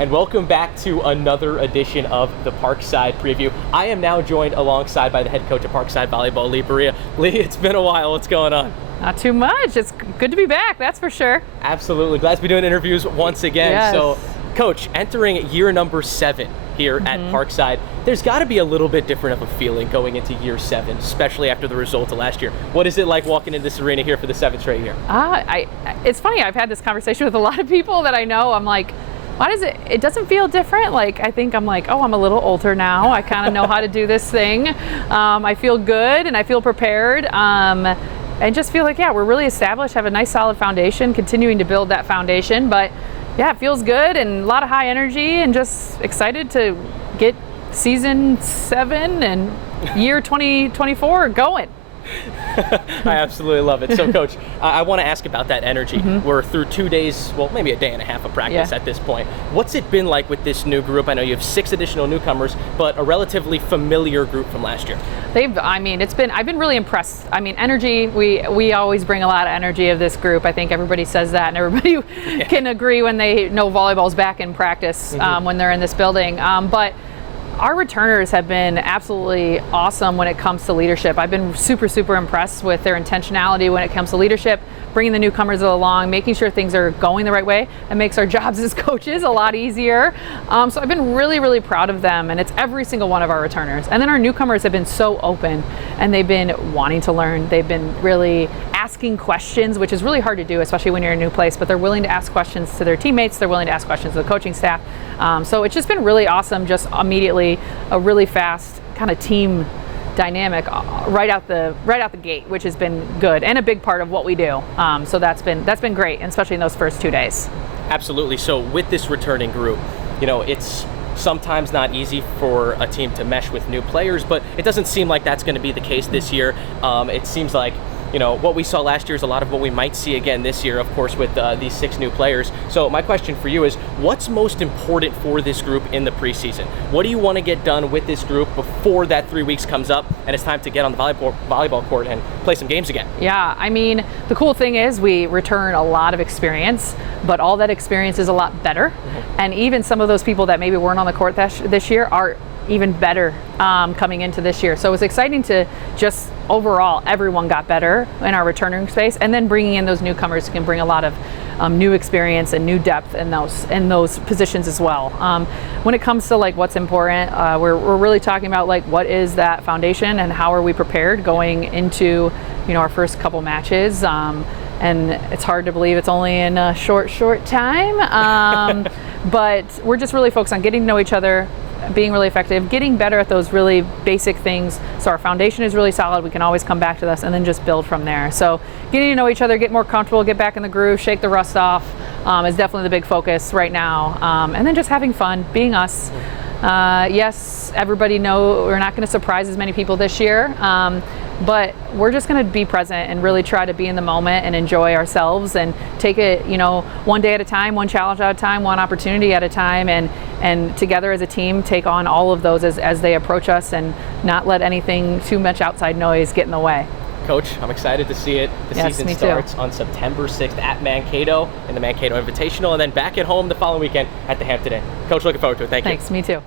and welcome back to another edition of the Parkside Preview. I am now joined alongside by the head coach of Parkside Volleyball, Lee Berea. Lee, it's been a while. What's going on? Not too much. It's good to be back, that's for sure. Absolutely. Glad to be doing interviews once again. Yes. So, Coach, entering year number 7 here at Parkside, there's got to be a little bit different of a feeling going into year 7, especially after the result of last year. What is it like walking into this arena here for the 7th straight year? It's funny, I've had this conversation with a lot of people that I know. I'm like, why does it doesn't feel different? Like, I think I'm like, oh, I'm a little older now. I kind of know how to do this thing. I feel good and I feel prepared. And just feel like, yeah, we're really established, have a nice solid foundation, continuing to build that foundation. But yeah, it feels good and a lot of high energy and just excited to get season 7 and year 2024 going. I absolutely love it. So, Coach, I want to ask about that energy. We're through 2 days, well, maybe a day and a half of practice at this point. What's it been like with this new group? I know you have 6 additional newcomers, but a relatively familiar group from last year. I've been really impressed. I mean, energy, we always bring a lot of energy of this group. I think everybody says that, and everybody can agree when they know volleyball's back in practice when they're in this building. But our returners have been absolutely awesome when it comes to leadership. I've been super impressed with their intentionality when it comes to leadership, bringing the newcomers along, making sure things are going the right way, and makes our jobs as coaches a lot easier. So I've been really proud of them, and it's every single one of our returners. And then our newcomers have been so open, and they've been wanting to learn. They've been really asking questions, which is really hard to do, especially when you're in a new place, but they're willing to ask questions to their teammates, they're willing to ask questions to the coaching staff. So it's just been really awesome, just immediately a really fast kind of team dynamic right out the gate, which has been good and a big part of what we do. So that's been great, and especially in those first 2 days. Absolutely. So with this returning group, you know, it's sometimes not easy for a team to mesh with new players, but it doesn't seem like that's going to be the case this year. It seems like, you know, what we saw last year is a lot of what we might see again this year, of course, with these 6 new players. So my question for you is, what's most important for this group in the preseason? What do you want to get done with this group before that 3 weeks comes up and it's time to get on the volleyball court and play some games again? Yeah, I mean, the cool thing is we return a lot of experience, but all that experience is a lot better. And even some of those people that maybe weren't on the court this year are even better coming into this year. So it's exciting to just overall everyone got better in our returning space, and then bringing in those newcomers can bring a lot of new experience and new depth in those positions as well. When it comes to like what's important, we're really talking about like what is that foundation and how are we prepared going into, you know, our first couple matches. And it's hard to believe it's only in a short time, but we're just really focused on getting to know each other, being really effective, getting better at those really basic things. So our foundation is really solid. We can always come back to this and then just build from there. So getting to know each other, get more comfortable, get back in the groove, shake the rust off is definitely the big focus right now. And then just having fun, being us. Yes, everybody know we're not going to surprise as many people this year. But we're just going to be present and really try to be in the moment and enjoy ourselves and take it, you know, one day at a time, one challenge at a time, one opportunity at a time, and together as a team take on all of those as they approach us and not let anything too much outside noise get in the way. Coach, I'm excited to see it. The season starts on September 6th at Mankato in the Mankato Invitational, and then back at home the following weekend at the Hampton Inn. Coach, looking forward to it. Thank you. Thanks, me too.